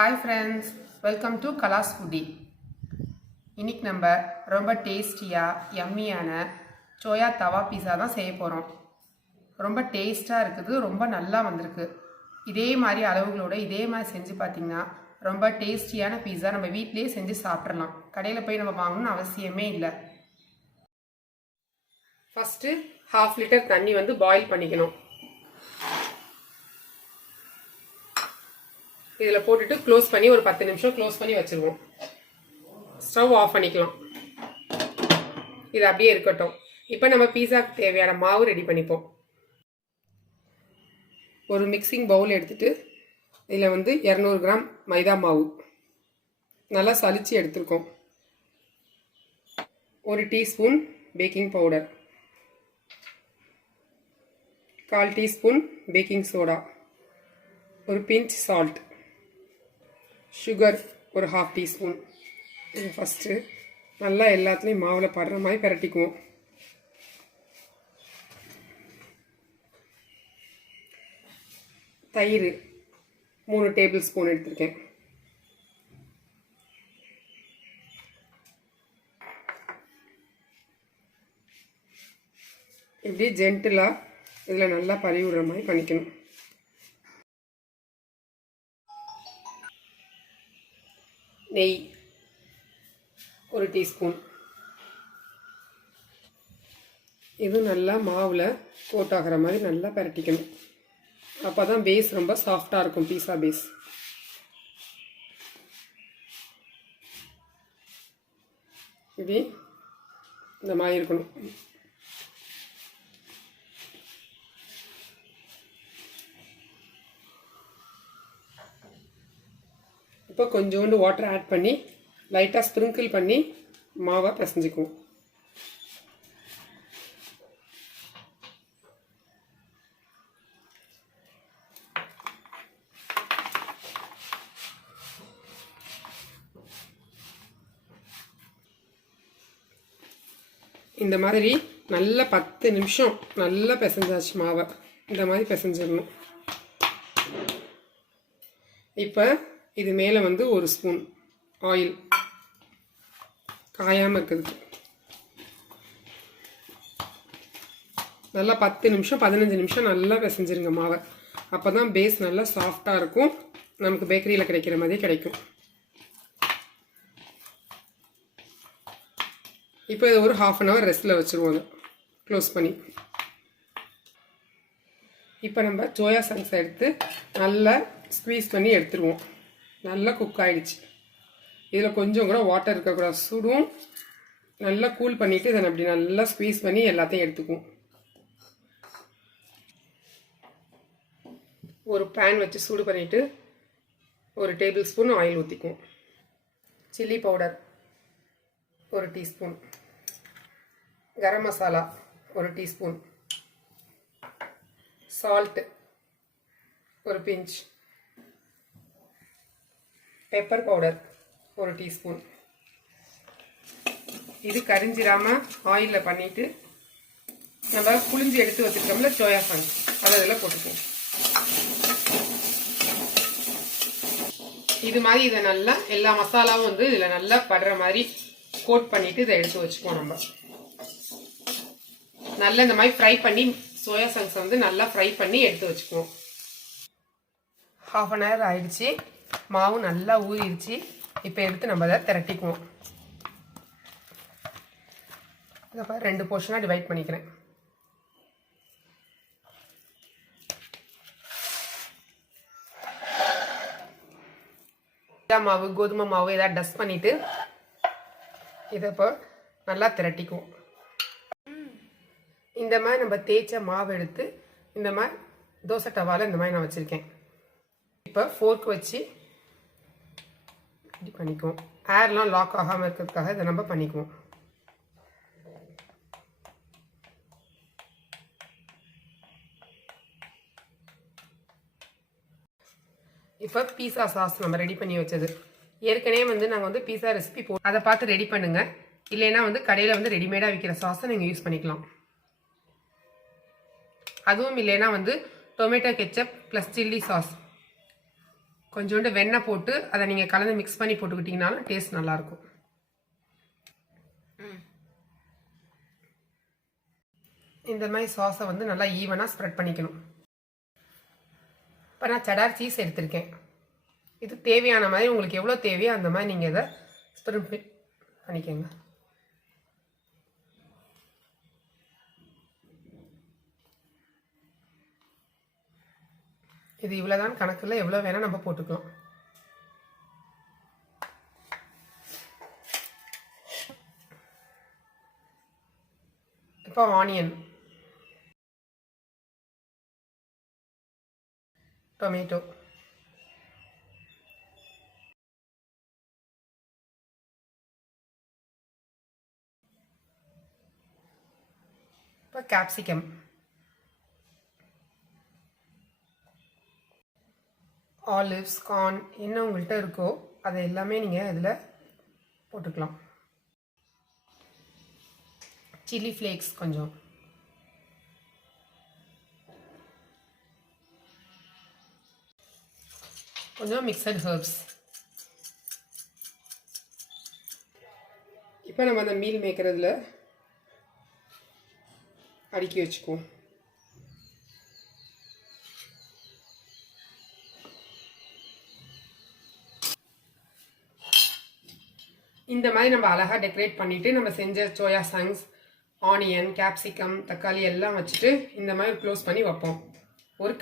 Hi friends, welcome to KalasFoodie. இன்னைக்கு நம்ம ரொம்ப டேஸ்டியா யம்மியான சோயா தவா பீஸா தான் செய்ய போறோம். ரொம்ப டேஸ்டா இருக்குது, ரொம்ப நல்லா வந்திருக்கு. இதே மாதிரி அளவுகளோட இதே மாதிரி செஞ்சு பாத்தீங்கன்னா ரொம்ப டேஸ்டியான பீஸா நம்ம வீட்லயே செஞ்சு சாப்பிடலாம். கடையில போய் நம்ம வாங்கணும்னு அவசியமே இல்லை. ஃபர்ஸ்ட் 1/2 லிட்டர் தண்ணி வந்து பாயில் பண்ணிக்கணும். இதில் போட்டுட்டு க்ளோஸ் பண்ணி ஒரு 10 நிமிஷம் க்ளோஸ் பண்ணி வச்சுருவோம். ஸ்டவ் ஆஃப் பண்ணிக்கலாம். இது அப்படியே இருக்கட்டும். இப்போ நம்ம பீஸாக்கு தேவையான மாவு ரெடி பண்ணிப்போம். ஒரு மிக்சிங் பவுல் எடுத்துட்டு இதில் வந்து 200 கிராம் மைதா மாவு நல்லா சலிச்சு எடுத்துருக்கோம். 1 teaspoon baking powder, 1/4 teaspoon baking soda, ஒரு பிஞ்ச் சால்ட், சுகர் ஒரு 1/2 டீஸ்பூன். இது ஃபஸ்ட்டு நல்லா எல்லாத்துலேயும் மாவில் படுற மாதிரி பரட்டிக்குவோம். தயிர் 3 டேபிள் ஸ்பூன் எடுத்திருக்கேன். இப்படி ஜென்டிலாக இதில் நல்லா பரவி விடுற மாதிரி பண்ணிக்கணும். நெய் 1 டீஸ்பூன். இது நல்லா மாவில் கோட்டாகிற மாதிரி நல்லா பரட்டிக்கணும். அப்போ தான் பேஸ் ரொம்ப சாஃப்டாக இருக்கும், பீஸா பேஸ். இப்படி இந்த மாதிரி இருக்கணும். இப்போ கொஞ்சோண்டு வாட்டர் ஆட் பண்ணி லைட்டாக ஸ்ப்ரிங்கிள் பண்ணி மாவை பிசைஞ்சுக்குவோம். இந்த மாதிரி நல்லா 10 நிமிஷம் நல்லா பிசைஞ்சாச்சு மாவை. இந்த மாதிரி பிசைஞ்சிடணும். இப்போ இது மேலே வந்து 1 ஸ்பூன் ஆயில் காயாமல் இருக்குது. நல்லா 10 நிமிஷம் 15 நிமிஷம் நல்லா பிசைஞ்சிருங்க மாவை. அப்போ தான் பேஸ் நல்லா சாஃப்டாக இருக்கும். நமக்கு பேக்கரியில் கிடைக்கிற மாதிரி கிடைக்கும். இப்போ இது ஒரு 1/2 அன் ஹவர் ரெஸ்ட்டில் வச்சுருவோம். அதை க்ளோஸ் பண்ணி இப்போ நம்ம சோயா சங்க்ஸ் எடுத்து நல்லா ஸ்க்வீஸ் பண்ணி எடுத்துருவோம். நல்லா குக் ஆகிடுச்சு. இதில் கொஞ்சம் கூட வாட்டர் இருக்கக்கூடாது. சுடும் நல்லா கூல் பண்ணிவிட்டு இதை அப்படி நல்லா ஸ்க்வீஸ் பண்ணி எல்லாத்தையும் எடுத்துக்குவோம். ஒரு பேன் வச்சு சூடு பண்ணிவிட்டு 1 டேபிள் ஸ்பூன் ஆயில் ஊற்றிக்குவோம். Chilli powder 1 teaspoon, garam masala 1 teaspoon, salt 1 pinch, pepper powder 1 teaspoon. இது கரிஞ்சிராமல் ஆயிலில் பண்ணிவிட்டு நம்ம புளிஞ்சி எடுத்து வச்சுருக்கோம்ல சோயா சங்க்ஸ், அதை இதில் போட்டுக்குவோம். இது மாதிரி இதை நல்லா எல்லா மசாலாவும் வந்து இதில் நல்லா படுற மாதிரி கோட் பண்ணிவிட்டு இதை எடுத்து வச்சுக்குவோம். நம்ம நல்லா இந்த மாதிரி ஃப்ரை பண்ணி சோயா சங்க்ஸ் வந்து நல்லா ஃப்ரை பண்ணி எடுத்து வச்சுக்குவோம். 1/2 அன் ஹவர் ஆயிடுச்சு. மாவு நல்லா ஊறிடுச்சு. இப்போ எடுத்து நம்ம அதை திரட்டிக்குவோம். இதை 2 போர்ஷனாக டிவைட் பண்ணிக்கிறேன். மாவு கோதுமை மாவு ஏதாவது டஸ்ட் பண்ணிவிட்டு இதை இப்போ நல்லா திரட்டிக்குவோம். இந்த மாதிரி நம்ம தேய்ச்ச மாவு எடுத்து இந்த மாதிரி தோசை டவாவில் இந்த மாதிரி நான் வச்சுருக்கேன். இப்போ ஃபோர்க் வச்சு இப்படி பண்ணிக்குவோம். ஏர்லாம் லாக் ஆகாமல் இருக்கிறதுக்காக இதை நம்ம பண்ணிக்குவோம். இப்போ பீஸா சாஸ் நம்ம ரெடி பண்ணி வச்சது. ஏற்கனவே வந்து நாங்கள் வந்து பீஸா ரெசிபி அதை பார்த்து ரெடி பண்ணுங்க. இல்லைன்னா வந்து கடையில் வந்து ரெடிமேடாக விற்கிற சாஸை நீங்கள் யூஸ் பண்ணிக்கலாம். அதுவும் இல்லைன்னா வந்து tomato ketchup plus chilli sauce கொஞ்சோண்டு வெண்ணெய் போட்டு அதை நீங்கள் கலந்து மிக்ஸ் பண்ணி போட்டுக்கிட்டிங்கனாலும் டேஸ்ட் நல்லாயிருக்கும். இந்த மாதிரி சாஸை வந்து நல்லா ஈவனாக ஸ்ப்ரெட் பண்ணிக்கணும். இப்போ நான் செடார் சீஸ் எடுத்திருக்கேன். இது தேவையான மாதிரி உங்களுக்கு எவ்வளோ தேவையோ அந்த மாதிரி நீங்கள் இதை ஸ்ப்ரெட் பண்ணிக்கோங்க. இது இவ்வளோதான் கணக்கில், எவ்வளோ வேணால் நம்ம போட்டுக்கலாம். இப்போ ஆனியன், டொமேட்டோ, இப்போ கேப்சிகம், ஆலிவ்ஸ், கார்ன், என்ன உங்கள்கிட்ட இருக்கோ அதை எல்லாமே நீங்கள் இதில் போட்டுக்கலாம். சில்லி ஃப்ளேக்ஸ் கொஞ்சம், கொஞ்சம் மிக்சட் ஹர்ப்ஸ். இப்போ நம்ம அந்த மீல் மேய்க்கிறதுல அடுக்கி வச்சுக்குவோம். இந்த மாதிரி நம்ம அழகாக டெக்கரேட் பண்ணிவிட்டு நம்ம செஞ்ச சோயா சங்க்ஸ், ஆனியன், கேப்சிகம், தக்காளி எல்லாம் வச்சுட்டு இந்த மாதிரி க்ளோஸ் பண்ணி வைப்போம்.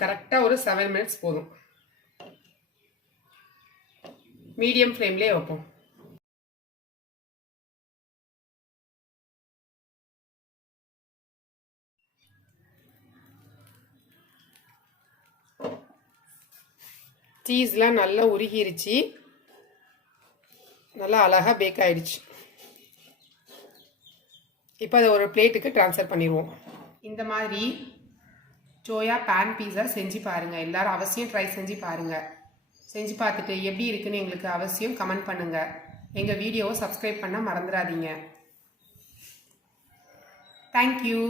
கரெக்டாக ஒரு 7 மினிட்ஸ் போதும். மீடியம் ஃப்ளேம்லேயே வைப்போம். சீஸ்லாம் நல்லா உருகிருச்சு, நல்லா அழகாக பேக் ஆகிடுச்சு. இப்போ அதை ஒரு பிளேட்டுக்கு ட்ரான்ஸ்ஃபர் பண்ணிடுவோம். இந்த மாதிரி சோயா பேன் பீஸா செஞ்சு பாருங்கள். எல்லோரும் அவசியம் ட்ரை செஞ்சு பாருங்கள். செஞ்சு பார்த்துட்டு எப்படி இருக்குன்னு எங்களுக்கு அவசியம் கமெண்ட் பண்ணுங்கள். எங்கள் வீடியோவை சப்ஸ்கிரைப் பண்ண மறந்துடாதீங்க. தேங்க்யூ.